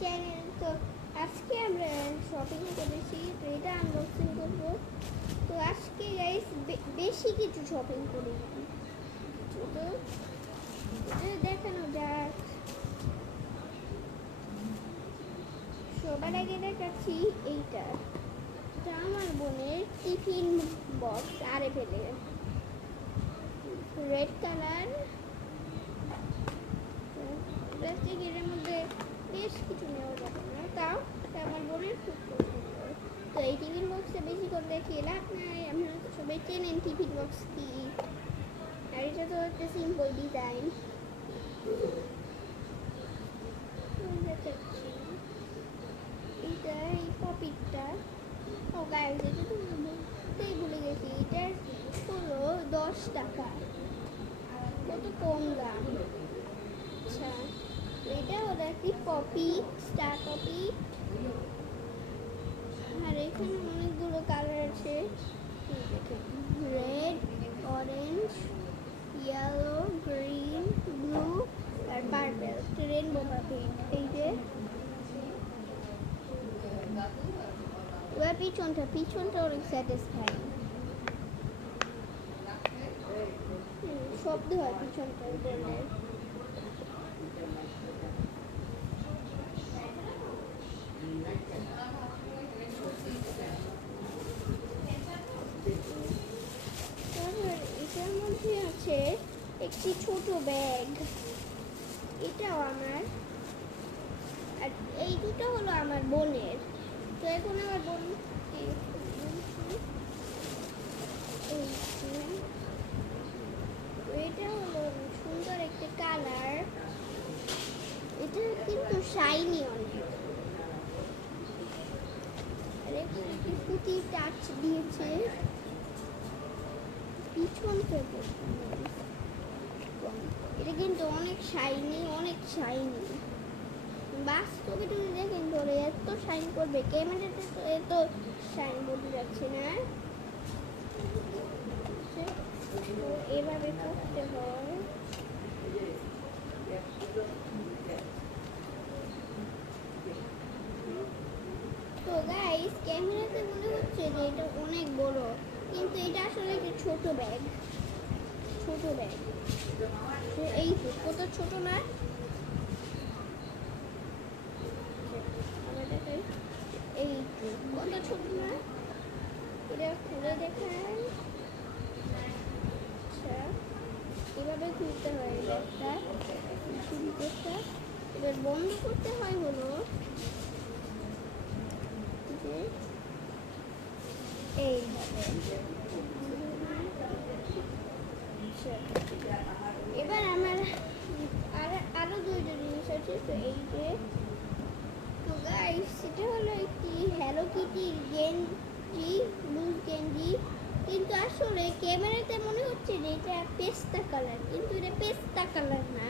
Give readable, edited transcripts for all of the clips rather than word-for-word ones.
Channel. তো আজকে আমরা শপিং করেছি, তো এটা আনবক্সিং করব। তো আজকে গাইস বেশি কিছু শপিং করেছি, তো দেখানো যাক। সবার আগে দেখাচ্ছি এইটা, এটা আমার বোনের টিফিন বক্স আরে ফেলে রেড কালার প্লাস্টিক। এর মধ্যে বেশ কিছু নেওয়া যাবে না, তাও আমার বোনের খুব পছন্দ। তো এই টিফিন বক্সটা বেশি করে দেখিয়ে লাভ নাই, আপনারা তো সবাই চেনেন টিফিন বক্স কি। আর এটা তো একটা সিম্পল ডিজাইন। এইটা এই পপিটটা, ও গাইস এটা তো ভুলে গেছি, এটা হলো 10 টাকা, কত কম দাম। আচ্ছা, এটা হলো একটি পপি, স্টার পপি। আর এখানে অনেকগুলো কালার আছে, red, orange, yellow, green, blue আর পার্পল, রেনবো পপি। এই যে পিছনটা অনেক স্যাটিসফাইং, শব্দ হয় পিছনটা বোনের। এটার মধ্যে আছে একটি ছোট ব্যাগ, এটাও আমার। আর এই দুটো হলো আমার বোনের। তো এখন আমার বোন এটা হলো সুন্দর একটা কালার, এটা কিন্তু শাইনি অনেক। আর এখানে একটি পুঁতি টাচ দিয়েছে পিছন থেকে, এটা কিন্তু অনেক শাইনি, অনেক শাইনি। বাস্তবে তুমি দেখেন ধরে এত শাইন করবে, ক্যামেরাতে তো এত শাইন বোঝা যাচ্ছে না। এভাবে করতে হয়। তো গাইস ক্যামেরাতে মনে হচ্ছে যে এটা অনেক বড়, কিন্তু এটা আসলে একটা ছোট ব্যাগ। এই তো কত ছোট না। এই তো কত ছোট না, এটা খুলে দেখায়। আচ্ছা, এভাবে খুলতে হয় ব্যাগটা, ভিতরটা। এবার বন্ধ করতে হয় হলো এইভাবে। এবার আমার আরো দুইটা জিনিস আছে। তো এই যে, তো গাইস এটা হলো একটি হ্যালো কিটির গেঞ্জি, লুজ গেঞ্জি, কিন্তু আসলে ক্যামেরাতে মনে হচ্ছে যে এটা পেস্তা কালার, কিন্তু এটা পেস্তা কালার না,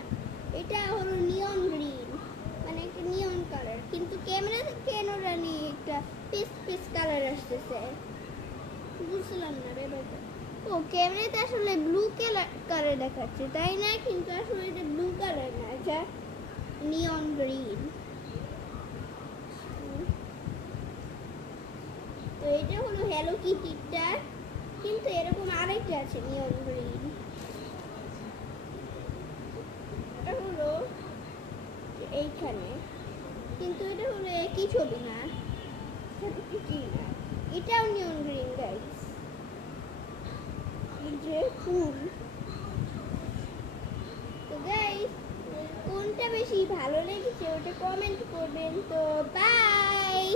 এটা হলো নিয়ন গ্রিন, মানে একটা নিয়ন কালার। কিন্তু ক্যামেরাতে কেন জানি একটা পেস্ট কালার আসতেছে, বুঝলাম না ব্যাপারটা। ও ক্যামেরাতে আসলে ব্লু কালার দেখাচ্ছে, তাই না? কিন্তু আসলে এটা ব্লু কালার না, এটা নিয়ন গ্রিন। তো এটা হলো হ্যালো কিটিটা, কিন্তু এরকম আরেকটা আছে নিয়ন গ্রিন। এটা হলো এইখানে, কিন্তু এটা হলো একই ছবি না, এটাও নিয়ন গ্রিন গাইস। যে ফুল। তো গাইস কোনটা বেশি ভালো লেগেছে ওটা কমেন্ট করবেন। তো বাই।